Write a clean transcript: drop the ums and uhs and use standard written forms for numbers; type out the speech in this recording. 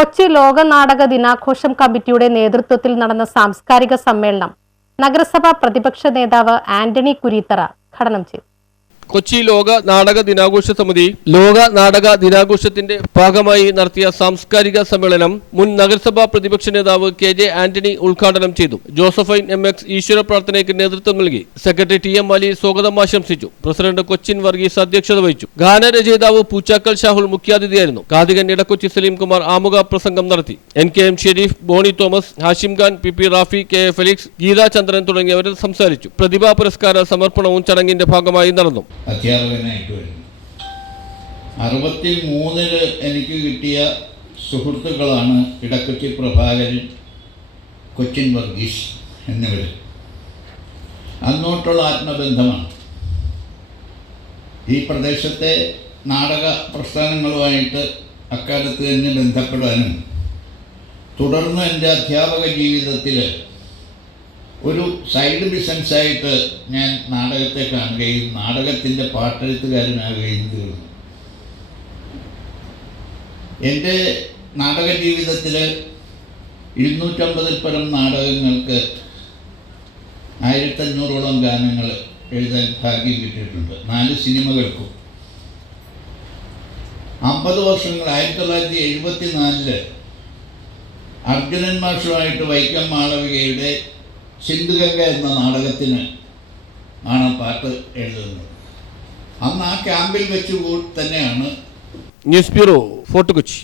കൊച്ചി ലോക നാടക ദിനാഘോഷം കമ്മിറ്റിയുടെ നേതൃത്വത്തിൽ നടന്ന സാംസ്കാരിക സമ്മേളനം നഗരസഭാ പ്രതിപക്ഷ നേതാവ് ആന്റണി കുരീത്തറ ഉദ്ഘാടനം ചെയ്തു. കൊച്ചി ലോക നാടക ദിനാഘോഷ സമിതി ലോക നാടക ദിനാഘോഷത്തിന്റെ ഭാഗമായി നടത്തിയ സാംസ്കാരിക സമ്മേളനം മുൻ നഗരസഭാ പ്രതിപക്ഷ നേതാവ് KJ ആന്റണി ഉദ്ഘാടനം ചെയ്തു. ജോസഫൈൻ MX ഈശ്വര പ്രാർത്ഥനയ്ക്ക് നേതൃത്വം നൽകി. സെക്രട്ടറി TM മാലി സ്വാഗതം ആശംസിച്ചു. പ്രസിഡന്റ് കൊച്ചിൻ വർഗീസ് അധ്യക്ഷത വഹിച്ചു. ഗാനരചയിതാവ് പൂച്ചാക്കൽ ഷാഹുൽ മുഖ്യാതിഥിയായിരുന്നു. കാതികൻ ഇടക്കൊച്ചി സലീം കുമാർ ആമുഖ പ്രസംഗം നടത്തി. NKM Sherif, Bony Thomas, Hashim Khan, PP Rafi, KA Felix, Geetha Chandran തുടങ്ങിയവർ സംസാരിച്ചു. പ്രതിഭാ പുരസ്കാര സമർപ്പണവും ചടങ്ങിന്റെ ഭാഗമായി നടന്നു. അധ്യാപകനായിട്ട് വരുന്നു. 63 എനിക്ക് കിട്ടിയ സുഹൃത്തുക്കളാണ് ഇടക്കൊച്ചി പ്രഭാകരൻ, കൊച്ചിൻ വർഗീസ് എന്നിവർ. അന്നോട്ടുള്ള ആത്മബന്ധമാണ്. ഈ പ്രദേശത്തെ നാടക പ്രസ്ഥാനങ്ങളുമായിട്ട് അക്കാലത്ത് തന്നെ ബന്ധപ്പെടാനും തുടർന്ന് എൻ്റെ അധ്യാപക ജീവിതത്തിൽ ഒരു സൈഡ് ബിസിനസ്സായിട്ട് ഞാൻ നാടകത്തെ കാണുകയും നാടകത്തിൻ്റെ പാട്ടെഴുത്തുകാരനാകുകയും തീർന്നു. എൻ്റെ നാടക ജീവിതത്തിൽ 250-ൽ പരം നാടകങ്ങൾക്ക് 1500ഓളം ഗാനങ്ങൾ എഴുതാൻ ഭാഗ്യം കിട്ടിയിട്ടുണ്ട്. 4 സിനിമകൾക്കും. 50 വർഷങ്ങൾ 1974 അർജുനൻ മാഷുമായിട്ട് വൈക്കം മാളവികയുടെ സിന്ധുഗംഗ എന്ന നാടകത്തിന് ആണ് പാട്ട് എഴുതുന്നത്. അന്ന് ആ ക്യാമ്പിൽ വെച്ച് തന്നെയാണ്. News bureau, fort Kochi.